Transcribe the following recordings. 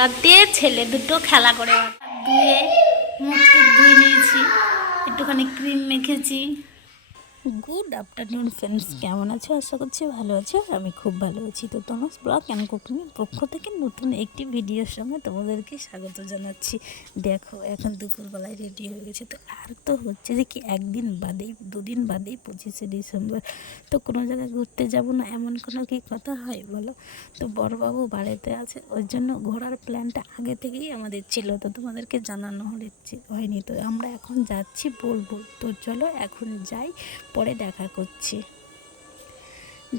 জায়গাতে ছেলে দুটো খেলা করে ধুয়ে মুখ ধুয়ে নিয়েছি, একটুখানি ক্রিম মেখেছি। গুড আফটারনুন ফ্রেন্ডস, কেমন আছো? আশা করছি ভালো আছো। আমি খুব ভালো আছি। তো তোমার ব্লগ অ্যান্ড কুকিংয়ের পক্ষ থেকে নতুন একটি ভিডিওর সঙ্গে তোমাদেরকে স্বাগত জানাচ্ছি। দেখো এখন দুপুরবেলায় রেডি হয়ে গেছে। তো আর তো হচ্ছে যে কি একদিন বাদেই দুদিন বাদেই 25শে ডিসেম্বর। তো কোনো জায়গায় ঘুরতে যাব না এমন কোনো কি কথা হয় বলো? তো বড়বাবু বাড়িতে আছে, ওই জন্য ঘোরার প্ল্যানটা আগে থেকেই আমাদের ছিল, তো তোমাদেরকে জানানো হয়নি। তো আমরা এখন যাচ্ছি বলবো। তো চলো এখন যাই, পরে দেখা করছি।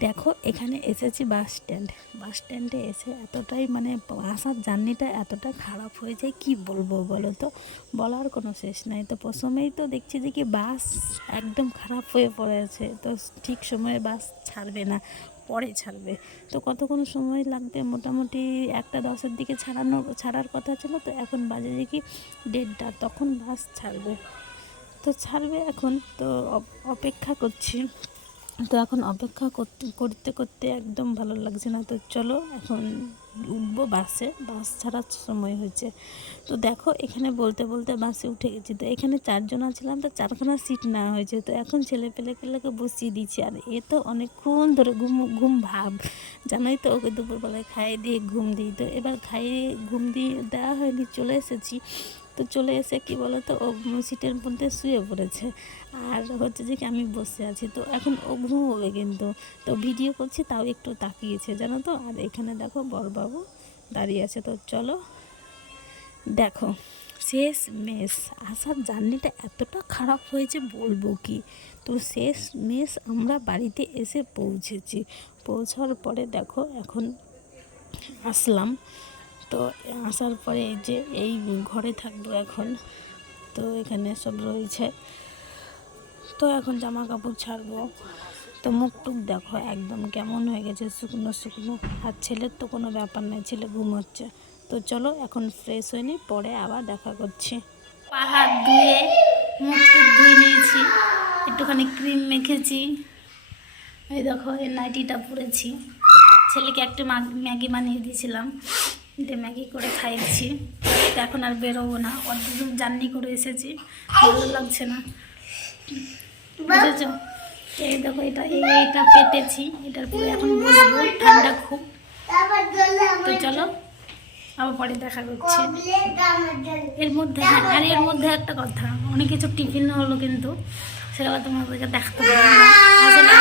দেখো এখানে এসেছি বাস স্ট্যান্ডে এসে এতটাই আসার জার্নিটা এতটা খারাপ হয়ে যায়, কি বলবো বলো তো, বলার কোনো শেষ নাই। তো প্রথমেই তো দেখছি যে কি বাস একদম খারাপ হয়ে পড়েছে, তো ঠিক সময়ে বাস ছাড়বে না, পরে ছাড়বে। তো কতক্ষণ সময় লাগবে, মোটামুটি 1:10-এর দিকে ছাড়ার কথা ছিল। তো এখন বাজে যে কি 1:30, তখন বাস ছাড়বে। তো ছাড়বে এখন, তো অপেক্ষা করছি। তো এখন অপেক্ষা করতে করতে একদম ভালো লাগছে না। তো চলো এখন উঠবো বাসে, বাস ছাড়ার সময় হয়েছে। তো দেখো এখানে বলতে বলতে বাসে উঠে গেছি। তো এখানে 4 জন ছিলাম, তো 4খানা সিট নেওয়া হয়েছে। তো এখন ছেলেপেলেকে বসিয়ে দিচ্ছি। আর এ তো অনেকক্ষণ ধরে ঘুম ভাব, জানোই তো, ওকে দুপুরবেলায় খাইয়ে দিয়ে ঘুম দিই। তো এবার খাইয়ে ঘুম দিয়ে দেওয়া হয়নি, চলে এসেছি। তো চলে এসে কি বলো তো, ও সিটের মধ্যে শুয়ে পড়েছে, আর হচ্ছে যে কি আমি বসে আছি। তো এখন ও ঘুমোবে কিন্তু, তো ভিডিও করছি তাও একটু তাকিয়েছে জানো তো। আর এখানে দেখো বড়বাবু দাঁড়িয়ে আছে। তো চলো দেখো শেষ মেশ আসার জার্নিটা এতটা খারাপ হয়েছে বলবো কি। তো শেষ মেশ আমরা বাড়িতে এসে পৌঁছেছি। পৌঁছার পরে দেখো এখন আসলাম। তো আসার পরে এই যে এই ঘরে থাকবো এখন। তো এখানে সব রয়েছে। তো এখন জামা কাপড় ছাড়বো। তো মুখ টুক দেখো একদম কেমন হয়ে গেছে, শুকনো শুকনো। আর ছেলের তো কোনো ব্যাপার নেই, ছেলে ঘুমোচ্ছে। তো চলো এখন ফ্রেশ হয়ে নিই, পরে আবার দেখা করছি। হাত ধুয়ে মুখ টুক ধুয়ে নিয়েছি, একটুখানি ক্রিম মেখেছি। এই দেখো এই নাইটিটা পরেছি। ছেলেকে একটু ম্যাগি বানিয়ে দিয়েছিলাম, দিয়ে ম্যাগি করে খাইয়েছি। তো এখন আর বেরোবো না, অতদূর জার্নি করে এসেছি, ভালো লাগছে না, বুঝেছ? এই দেখো এইটা পেতেছি, এটার পরে এখন বসবো, ঠান্ডা খুব। তো চলো আবার পরে দেখা করছি। এর মধ্যে আর এর মধ্যে একটা কথা, অনেক কিছু টিফিন হলো কিন্তু সেটা তোমাদেরকে দেখাতে পারবো না। আসলে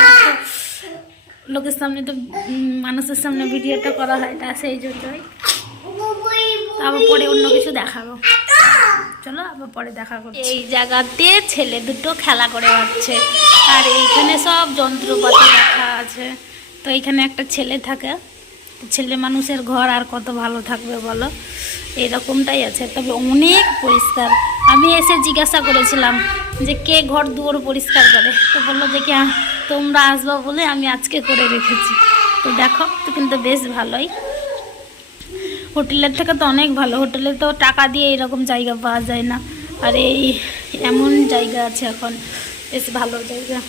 লোকের সামনে তো মানুষের সামনে ভিডিওটা করা হয়, তা সেই জন্যই আবার পরে অন্য কিছু দেখাবো। চলো আবার পরে দেখা করছি। এই জায়গাতে ছেলে দুটো খেলা করে যাচ্ছে, আর এইখানে সব যন্ত্রপাতি রাখা আছে। তো এইখানে একটা ছেলে থাকে, ছেলে মানুষের ঘর আর কত ভালো থাকবে বলো, এরকমটাই আছে। তবে অনেক পরিষ্কার। আমি এসে জিজ্ঞাসা করেছিলাম যে কে ঘর দুয়ার পরিষ্কার করে, তো বললো যে কি তোমরা আসবা বলে আমি আজকে করে রেখেছি। তো দেখো তো কিন্তু বেশ ভালোই, হোটেলের থেকে তো অনেক ভালো। হোটেলে তো টাকা দিয়ে এরকম জায়গা পাওয়া যায় না, আর এই এমন জায়গা আছে এখন, বেশ ভালো জায়গা।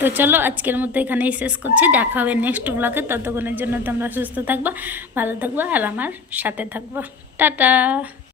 তো চলো আজকের মধ্যে এখানেই শেষ করছি, দেখা হবে নেক্সট ব্লগে। ততক্ষণের জন্য তোমরা সুস্থ থাকবা, ভালো থাকবা, আর আমার সাথে থাকবা। টাটা।